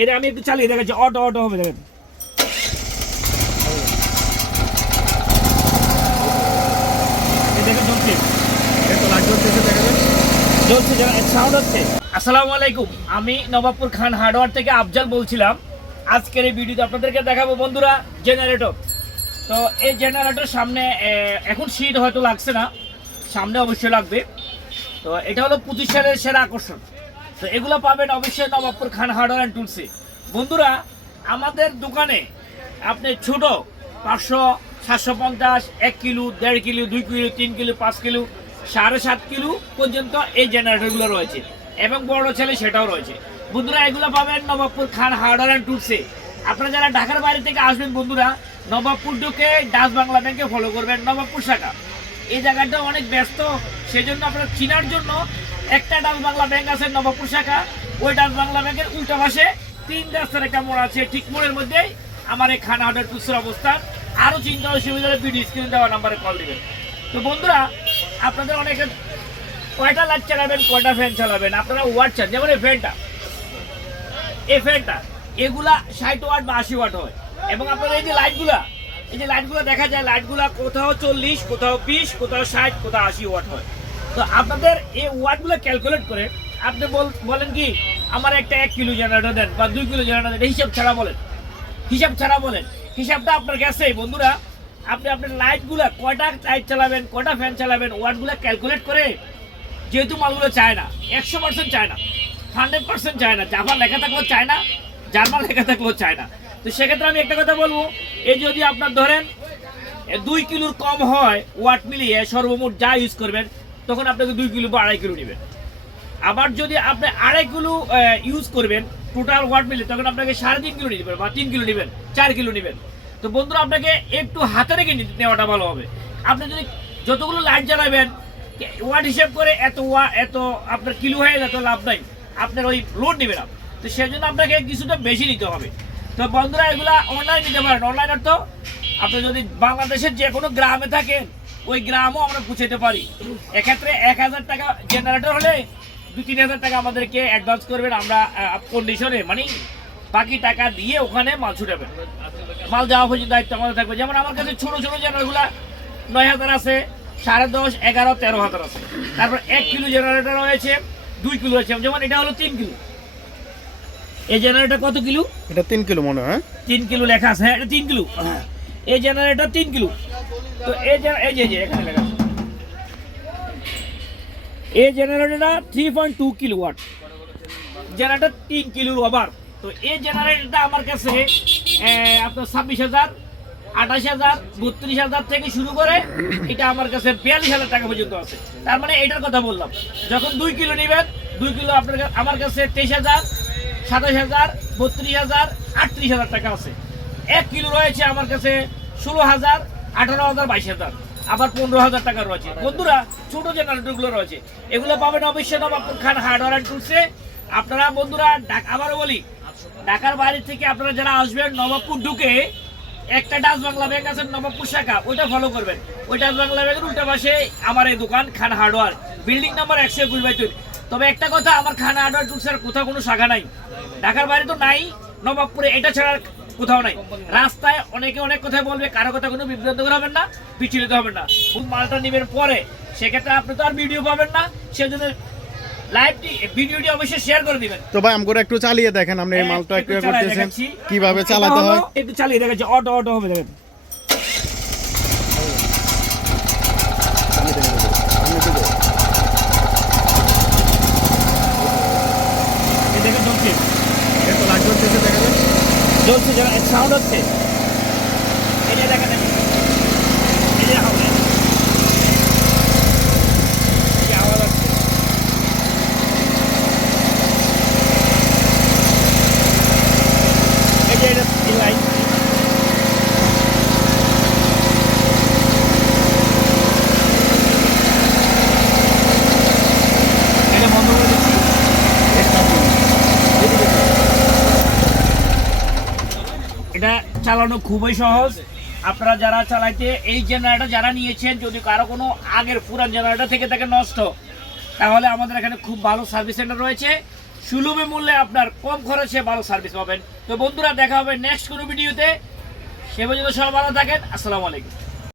এটা আমি একটু চালিয়ে দেখাচ্ছি, অটো অটো হবে দেখেন। দেখেন জ্বলছে, জ্বলছে সাউন্ড হচ্ছে। আসসালামু আলাইকুম, আমি নবাবপুর খান হার্ডওয়্যার থেকে আফজাল বলছিলাম। আজকের এই ভিডিওতে আপনাদেরকে দেখাবো বন্ধুরা জেনারেটর। তো এই জেনারেটর সামনে এখন শীত হয়তো লাগছে না, সামনে অবশ্যই লাগবে। তো এটা হলো 25 সালের সেরা আকর্ষণ। তো এগুলো পাবেন অবশ্যই নবাবপুর খান হার্ডওয়্যার অ্যান্ড টুলসে। বন্ধুরা আমাদের দোকানে আপনি ছোট 500, 750, 1 kilo, 1.5 kilo, 2 kilo, 3 kilo, 5 kilo, 7.5 kilo পর্যন্ত এই জেনারেটরগুলো রয়েছে এবং বড় ছেলে সেটাও রয়েছে। বন্ধুরা এগুলো পাবেন নবাবপুর খান হার্ডওয়্যার অ্যান্ড টুলসে। আপনারা যারা ঢাকার বাইরে থেকে আসবেন বন্ধুরা, নবাবপুর ঢুকে ডাচ বাংলা ব্যাংকে ফলো করবেন, নবাবপুর শাখা। এই জায়গাটা অনেক ব্যস্ত, সেজন্য আপনারা চিনার জন্য একটা ডাচ বাংলা ব্যাংক আছে নবাবপুর শাখা, ওই ডাচ বাংলা ব্যাংকের উল্টা পাশে 3 রাস্তার একটা মোড় আছে, ঠিক মোড়ের মধ্যেই আমার এই খান হার্ডওয়্যার টুলসের অবস্থান। আরও চিন্তা অসুবিধা হলে ভিডিও স্ক্রিনে দেওয়া নাম্বারে কল দেবেন। তো বন্ধুরা আপনাদের অনেকে কয়টা লাইট চালাবেন, কয়টা ফ্যান চালাবেন, আপনারা ওয়াট চান। যেমন এই ফ্যানটা, এগুলা 60 ওয়াট বা 80 ওয়াট হয়। এবং আপনারা এই যে লাইটগুলো দেখা যায়, লাইটগুলা কোথাও 40, কোথাও 20, কোথাও 60, কোথাও 80 ওয়াট হয়। তো আপনাদের এই ওয়াটগুলো ক্যালকুলেট করে আপনি বলেন কি আমার একটা 1 কিলো জেনারেটর দেন বা 2 কিলো জেনারেটর দেন, হিসাব ছাড়া বলেন। হিসাবটা আপনার কাছে বন্ধুরা। আপনি আপনার লাইটগুলা কয়টা লাইট চালাবেন, কয়টা ফ্যান চালাবেন, ওয়াটগুলো ক্যালকুলেট করে, যেহেতু মালগুলো চায় না, 100% চায় না, 100% চায় না, জাপান লেখা থাকলেও চায় না, জার্মান লেখা থাকলেও চায় না। তো সেক্ষেত্রে আমি একটা কথা বলবো, এই যদি আপনার ধরেন 2 কিলোর কম হয় ওয়াট মিলিয়ে সর্বমোট যা ইউজ করবেন, তখন আপনাকে 2 কিলো বা 2.5 কিলো নেবেন। আবার যদি আপনি 2.5 কিলো ইউজ করবেন টোটাল ওয়াট মিলিয়ে, তখন আপনাকে 3.5 কিলো নেবেন বা 3 কিলো নেবেন, 4 কিলো নেবেন। তো বন্ধুরা আপনাকে একটু হাতে রেখে নেওয়াটা ভালো হবে। আপনি যদি যতগুলো লাইট জ্বালাবেন ওয়াট হিসেব করে এত আপনার কিলো হয়ে যেত লাভ নাই, আপনার ওই লোড নেবে না। তো সেই জন্য আপনাকে কিছুটা বেশি নিতে হবে। তো বন্ধুরা এগুলা অনলাইন নিতে পারেন। অনলাইন অর্থ আপনি যদি বাংলাদেশের যে কোনো গ্রামে থাকেন, ওই গ্রামও আমরা পৌঁছাতে পারি। এক্ষেত্রে 1000 টাকা জেনারেটর হলে 2-3 হাজার টাকা আমাদেরকে অ্যাডভান্স করবেন, আমরা কন্ডিশনে মানে বাকি টাকা দিয়ে ওখানে মাল ছুটাবেন। মাল যাওয়া পর্যন্ত দায়িত্ব আমাদের থাকবে। যেমন আমার কাছে ছোট ছোট জেনারেটরগুলা 9,000 আছে, 10.5, 11, 13,000 আছে। তারপর 1 কিলো জেনারেটর রয়েছে, 2 কিলো আছে। যেমন এটা হলো 3 কিলো। এই জেনারেটর কত কিলো? এটা 3 কিলো মনে হয়। 3 কিলো লেখা আছে, হ্যাঁ এটা 3 কিলো। এই জেনারেটর 3 কিলো। তো এই যে এখানে লেখা আছে, এই জেনারেটরটা 3.2 কিলোওয়াট জেনারেটর, 3 কিলোর ওভার। তো এই জেনারেটরটা আমার কাছে আপনার 26,000, 28,000, 32,000 থেকে শুরু করে এটা আমার কাছে 42,000 টাকা পর্যন্ত আছে। তার মানে এটার কথা বললাম। যখন 2 কিলো নেবেন, 2 কিলো আপনার আমার কাছে 23,000, 27,000, 32,000, 38,000 টাকা আছে। 1 কিলো রয়েছে আমার কাছে 16,000, 18,000, 22,000, আবার 15,000 টাকা রয়েছে। বন্ধুরা ছোট জেনারেটরগুলো রয়েছে, এগুলো পাবেন অবশ্যই নবাবপুর খান হার্ডওয়্যার অ্যান্ড টুলসে। আপনারা বন্ধুরা আবারও বলি, ঢাকার বাইরে থেকে আপনারা যারা আসবেন, নবাবপুর ঢুকে একটা ডাচ বাংলা ব্যাংক আছে নবাবপুর শাখা, ওইটা ফলো করবেন। ওই ডাচ বাংলা ব্যাংকের উল্টা পাশে আমার এই দোকান খান হার্ডওয়্যার, বিল্ডিং নাম্বার 121/2। তবে একটা কথা, আমার খান হার্ডওয়্যার টুলসের কোথাও কোনো শাখা নাই, ঢাকার বাইরে তো নাই, নবাবপুরে এটা ছাড়া কোথাও নাই। রাস্তায় অনেকে অনেক কথা বলবে, কারো কথা কোনো বিভ্রান্ত হবেন না, বিচলিত হবেন না। খুব মালটা নেবেন পরে, সেক্ষেত্রে আপনি তো আর ভিডিও পাবেন না, সেজন্য লাইভটি ভিডিওটি অবশ্যই শেয়ার করে দিবেন। তো ভাই আমগো একটু চালিয়ে দেখেন, আপনি এই মালটা একটু করতেছেন কিভাবে চালাতে হয়, একটু চালিয়ে দেখাচ্ছি, অটো অটো হবে দেখেন। দেখেন জ্বলছে, এত লাইট জ্বলতেছে দেখা যায়, জ্বলছে সাউন্ড হচ্ছে। এই যে দেখেন, এই যে হবে, এই যে আওয়াজ হচ্ছে। এই যে এটা লাইট, এটা বন্ধ করে দিচ্ছি। এটা চালানো খুবই সহজ। আপনারা যারা চালাইতে এই জেনারেটর যারা নিয়েছেন, যদি কারো কোনো আগের পুরান জেনারেটর থেকে থাকে নষ্ট, তাহলে আমাদের এখানে খুব ভালো সার্ভিস সেন্টার রয়েছে। সুলভ মূল্যে আপনার কম খরচে ভালো সার্ভিস পাবেন। তো বন্ধুরা দেখা হবে নেক্সট কোনো ভিডিওতে, সে পর্যন্ত সবাই ভালো থাকেন। আসসালামু আলাইকুম।